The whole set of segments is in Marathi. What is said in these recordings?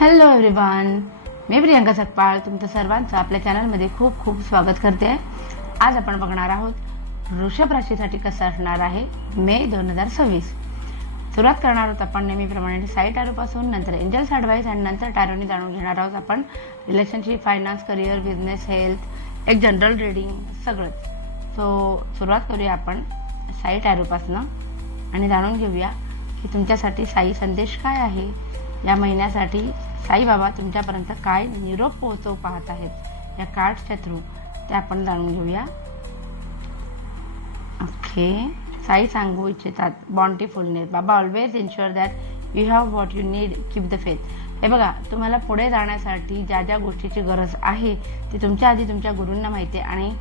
हॅलो एव्हरीवन, मी प्रियंका सकपाळ तुमचं सर्वांचं आपल्या चॅनलमध्ये खूप खूप स्वागत करते आहे. आज आपण बघणार आहोत वृषभ राशीसाठी कसं असणार आहे मे 2026. सुरुवात करणार आहोत आपण नेहमीप्रमाणे साई टॅरोपासून, नंतर एंजल्स ॲडवाईस आणि नंतर टॅरोने जाणून घेणार आहोत आपण relationship, finance, career, business, health, एक जनरल रीडिंग सगळंच. सो सुरुवात करूया आपण साई टॅरोपासून आणि जाणून घेऊया की तुमच्यासाठी साई संदेश काय आहे. या महिन्यासाठी साईबाबा तुमच्यापर्यंत काय निरोप पोहोचवू पाहत आहेत या कार्ड्सच्या थ्रू ते आपण जाणून घेऊया. ओके, साई सांगू इच्छितात बॉन्टीफुलनेस. बाबा always ensure that you have what you need, keep the faith. हे बघा, तुम्हाला पुढे जाण्यासाठी ज्या ज्या गोष्टीची गरज आहे ती तुमच्या आधी तुमच्या गुरूंना माहिती आहे आणि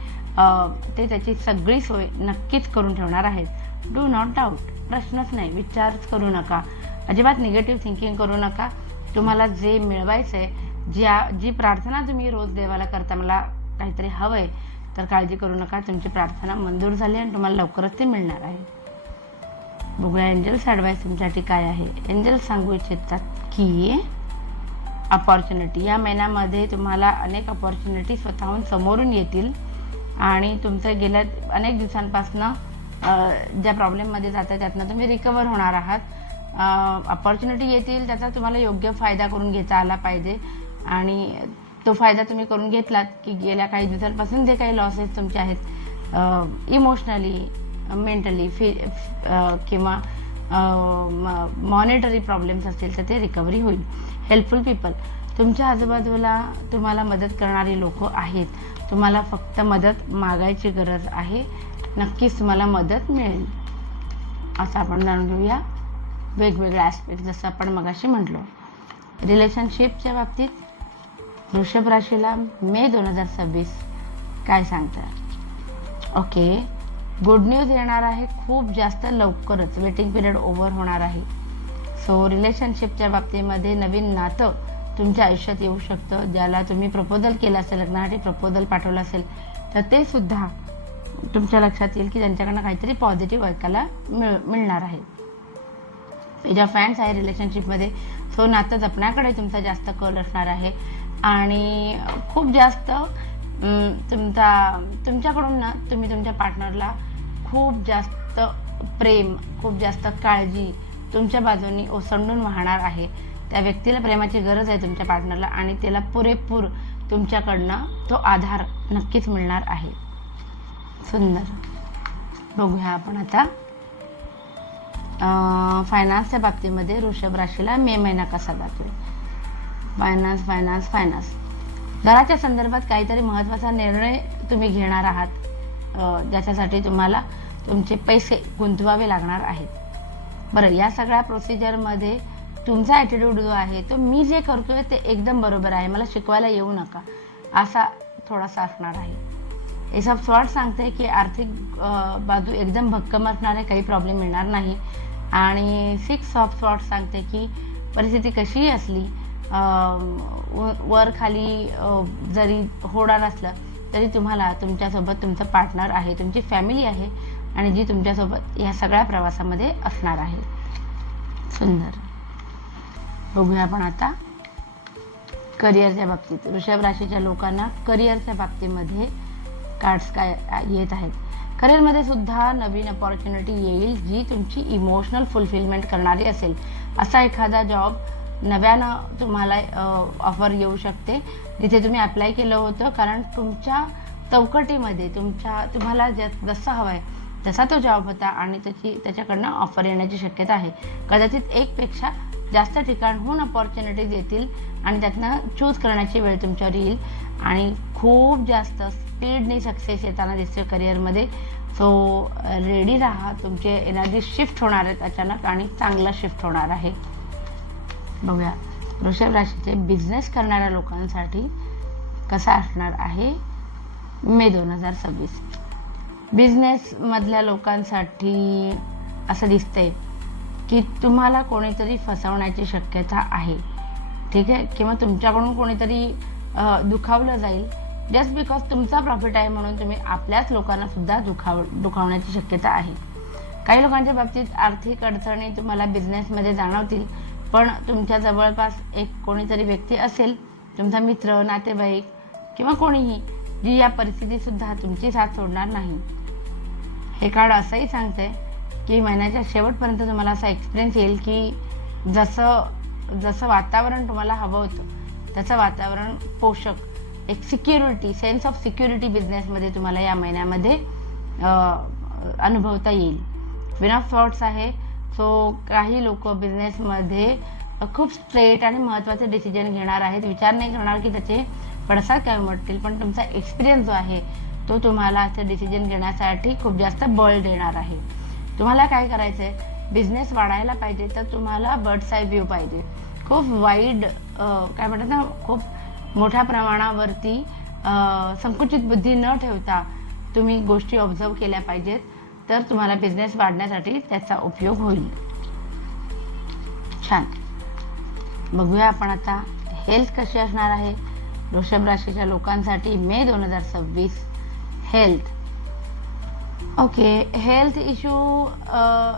ते त्याची सगळी सोय नक्कीच करून ठेवणार आहेत. डू नॉट डाऊट, प्रश्नच नाही, विचारच करू नका, अजिबात निगेटिव्ह थिंकिंग करू नका. तुम्हाला जे मिळवायचं आहे, जी प्रार्थना तुम्ही रोज देवाला करता, मला काहीतरी हवं आहे, तर काळजी करू नका, तुमची प्रार्थना मंजूर झाली आणि तुम्हाला लवकरच ते मिळणार आहे. बघूया एंजल्स ॲडवाईस तुमच्यासाठी काय आहे. एंजल्स सांगू इच्छितात की अपॉर्च्युनिटी, या महिन्यामध्ये तुम्हाला अनेक अपॉर्च्युनिटी स्वतःहून समोरून येतील आणि तुमचं गेल्या अनेक दिवसांपासून ज्या प्रॉब्लेममध्ये जातं त्यातनं तुम्ही रिकवर होणार आहात. अपॉर्च्युनिटी येतील, त्याचा तुम्हाला योग्य फायदा करून घेता आला पाहिजे आणि तो फायदा तुम्ही करून घेतलात की गेल्या काही दिवसांपासून जे काही लॉसेस तुमचे आहेत इमोशनली, मेंटली, किंवा मॉनिटरी प्रॉब्लेम्स असतील तर ते रिकव्हरी होईल. हेल्पफुल पीपल, तुमच्या आजूबाजूला तुम्हाला मदत करणारी लोक आहेत. तुम्हाला फक्त मदत मागायची गरज आहे, नक्कीच तुम्हाला मदत मिळेल असं आपण जाणून घेऊया. वेगवेगळे ॲस्पेक्ट जसं आपण मगाशी म्हटलो. रिलेशनशिपच्या बाबतीत वृषभ राशीला मे 2026 काय सांगतात. ओके, गुड न्यूज येणार आहे खूप जास्त लवकरच. वेटिंग पिरियड ओव्हर होणार आहे. सो रिलेशनशिपच्या बाबतीमध्ये नवीन नातं तुमच्या आयुष्यात येऊ शकतं. ज्याला तुम्ही प्रपोजल केलं असेल, लग्नासाठी प्रपोजल पाठवलं असेल तर ते सुद्धा तुमच्या लक्षात येईल की त्यांच्याकडनं काहीतरी पॉझिटिव्ह ऐकायला मिळणार आहे. ज्या फॅन्स आहे रिलेशनशिपमध्ये, सो नातं जपण्याकडे तुमचा जास्त कल असणार आहे आणि खूप जास्त तुमच्याकडून ना तुम्ही तुमच्या पार्टनरला खूप जास्त प्रेम, खूप जास्त काळजी तुमच्या बाजूनी ओसंडून वाहणार आहे. त्या व्यक्तीला प्रेमाची गरज आहे तुमच्या पार्टनरला आणि त्याला पुरेपूर तुमच्याकडनं तो आधार नक्कीच मिळणार आहे. सुंदर. बघूया आपण आता फायनान्सच्या बाबतीमध्ये वृषभ राशीला मे महिना कसा जातोय. फायनान्स घराच्या संदर्भात काहीतरी महत्त्वाचा निर्णय तुम्ही घेणार आहात ज्याच्यासाठी तुम्हाला तुमचे पैसे गुंतवावे लागणार आहेत. बरं, या सगळ्या प्रोसिजरमध्ये तुमचा ॲटिट्यूड जो आहे तो मी जे करतोय ते एकदम बरोबर आहे, मला शिकवायला येऊ नका असा थोडासा असणार आहे. एस ऑफ स्वॉर्ड्स सांगते की आर्थिक बाजू एकदम भक्कम असणार आहे, काही प्रॉब्लेम येणार नाही. आणि सिक्स ऑफ स्वॉर्ड्स सांगते की परिस्थिती कशीही असली, वर खाली जरी होणार असलं तरी तुम्हाला तुमच्यासोबत तुमचं पार्टनर आहे, तुमची फॅमिली आहे आणि जी तुमच्यासोबत या सगळ्या प्रवासामध्ये असणार आहे. सुंदर. बघूया आपण आता करिअरच्या बाबतीत. वृषभ राशीच्या लोकांना करिअरच्या बाबतीमध्ये कार्ड्स काय येत आहेत. करिअरमध्ये सुद्धा नवीन अपॉर्च्युनिटी येईल जी तुमची इमोशनल फुलफिलमेंट करणारी असेल. असा एखादा जॉब नव्यानं तुम्हाला ऑफर येऊ शकते जिथे तुम्ही अप्लाय केलं होतं, कारण तुमच्या चौकटीमध्ये तुम्हाला जसं हवं आहे तसा तो जॉब होता आणि त्याच्याकडनं ऑफर येण्याची शक्यता आहे. कदाचित एकपेक्षा जास्त ठिकाणहून अपॉर्च्युनिटीज येतील आणि त्यातनं चूज करण्याची वेळ तुमच्यावर येईल आणि खूप जास्त स्पीडने सक्सेस येताना दिसतोय करिअरमध्ये. सो रेडी राहा, तुमचे एनर्जी शिफ्ट होणार आहेत अचानक आणि चांगला शिफ्ट होणार आहे. बघूया वृषभ राशीचे बिझनेस करणाऱ्या लोकांसाठी कसा असणार आहे मे 2026. बिझनेसमधल्या लोकांसाठी असं दिसतंय की तुम्हाला कोणीतरी फसवण्याची शक्यता आहे, ठीक आहे, किंवा तुमच्याकडून कोणीतरी दुखावलं जाईल जस्ट बिकॉज तुमचा प्रॉफिट आहे म्हणून तुम्ही आपल्याच लोकांना सुद्धा दुखावण्याची शक्यता आहे. काही लोकांच्या बाबतीत आर्थिक अडचणी तुम्हाला बिझनेसमध्ये जाणवतील, पण तुमच्या जवळपास एक कोणीतरी व्यक्ती असेल, तुमचा मित्र, नातेवाईक किंवा कोणीही, जी या परिस्थितीत सुद्धा तुमची साथ सोडणार नाही. हे कार्ड असंही सांगते की महिन्याच्या शेवटपर्यंत तुम्हाला असा एक्सपिरियन्स येईल की जसं वातावरण तुम्हाला हवं होतं त्याचं वातावरण पोषक, एक सिक्युरिटी, सेन्स ऑफ सिक्युरिटी बिझनेसमध्ये तुम्हाला या महिन्यामध्ये अनुभवता येईल. क्वीन ऑफ सॉर्ड्स आहे. सो काही लोक बिझनेसमध्ये खूप स्ट्रेट आणि महत्त्वाचे डिसिजन घेणार आहेत. विचार नाही करणार की त्याचे पडसाद काय उमटतील, पण तुमचा एक्सपिरियन्स जो आहे तो तुम्हाला असे डिसिजन घेण्यासाठी खूप जास्त बळ देणार आहे. तुम्हाला काय करायचं आहे, बिझनेस वाढायला पाहिजे तर तुम्हाला बर्ड्स आय व्ह्यू पाहिजे. खूप वाईड काय म्हणतात ना, खूप मोठ्या प्रमाणावरती संकुचित बुद्धी न ठेवता तुम्ही गोष्टी ऑब्झर्व केल्या पाहिजेत, तर तुम्हाला बिझनेस वाढण्यासाठी त्याचा उपयोग होईल. छान. बघूया आपण आता हेल्थ कशी असणार आहे वृषभ राशीच्या लोकांसाठी मे 2026. Health. Okay, health issue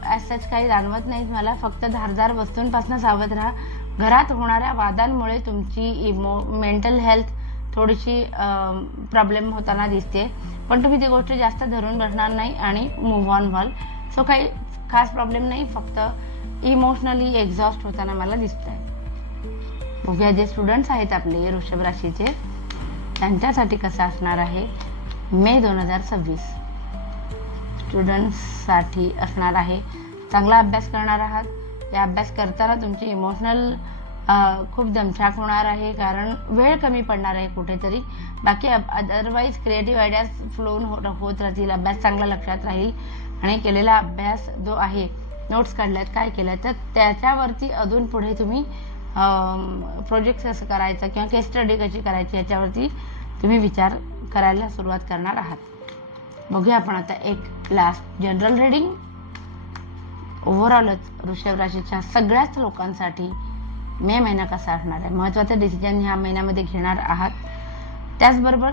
as such काही जाणवत नाहीत मला. फक्त धारदार वस्तूंपासून सावध राहा. घरात होणाऱ्या वादांमुळे तुमची मेंटल हेल्थ थोडीशी प्रॉब्लेम होताना दिसते, पण तुम्ही ती गोष्ट जास्त धरून बसणार नाही आणि मूव्ह ऑन व्हाल. सो काही खास प्रॉब्लेम नाही, फक्त इमोशनली एक्झॉस्ट होताना मला दिसत आहे. बघूया जे स्टुडंट्स आहेत आपले वृषभ राशीचे, त्यांच्यासाठी कसं असणार आहे मे 2026. स्टुडंट्ससाठी असणार आहे, चांगला अभ्यास करणार आहात. या अभ्यास करताना तुमची इमोशनल खूप दमछाक होणार आहे, कारण वेळ कमी पडणार आहे कुठेतरी. बाकी अदरवाईज क्रिएटिव्ह आयडियाज फ्लोन होत राहतील. अभ्यास चांगला लक्षात राहील आणि केलेला अभ्यास जो आहे, नोट्स काढल्यात, काय केलं, तर त्याच्यावरती अजून पुढे तुम्ही प्रोजेक्ट कसं करायचं किंवा केस स्टडी कशी करायची याच्यावरती तुम्ही विचार करायला सुरुवात करणार आहात. बघूया आपण आता एक लास्ट जनरल रीडिंग. ओव्हरऑलच वृषभ राशीच्या सगळ्याच लोकांसाठी मे महिना कसा असणार आहे. महत्त्वाचे डिसिजन ह्या महिन्यामध्ये घेणार आहात. त्याचबरोबर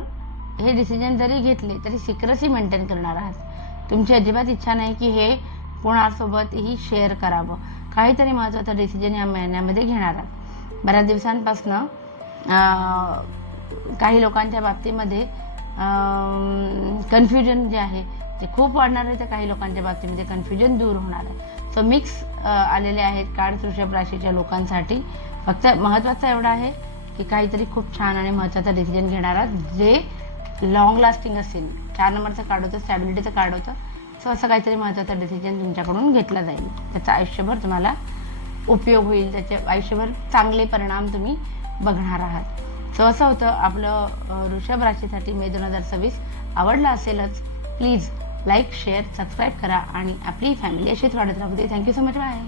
हे डिसिजन जरी घेतले तरी सिक्रेसी मेंटेन करणार आहात. तुमची अजिबात इच्छा नाही की हे कोणासोबतही शेअर करावं. काहीतरी महत्त्वाचा डिसिजन या महिन्यामध्ये घेणार आहात. बऱ्याच दिवसांपासनं काही लोकांच्या बाबतीमध्ये कन्फ्युजन जे आहे ते खूप वाढणार आहे, तर काही लोकांच्या बाबतीमध्ये कन्फ्युजन दूर होणार आहे. सो मिक्स आलेले आहेत कार्ड वृषभ राशीच्या लोकांसाठी. फक्त महत्त्वाचं एवढं आहे की काहीतरी खूप छान आणि महत्त्वाचा डिसिजन घेणार आहात जे लॉंग लास्टिंग असेल. 4 नंबरचं कार्ड होतं, स्टॅबिलिटीचं कार्ड होतं. सो असं काहीतरी महत्त्वाचा डिसिजन तुमच्याकडून घेतला जाईल, त्याचा आयुष्यभर तुम्हाला उपयोग होईल, त्याचे आयुष्यभर चांगले परिणाम तुम्ही बघणार आहात. सो असं होतं आपलं वृषभ राशीसाठी मे 2026. आवडलं असेलच प्लीज लाईक, शेअर, सबस्क्राईब करा आणि आपली फॅमिली अशीच वाढत राहू दे. Thank you so much. बाय.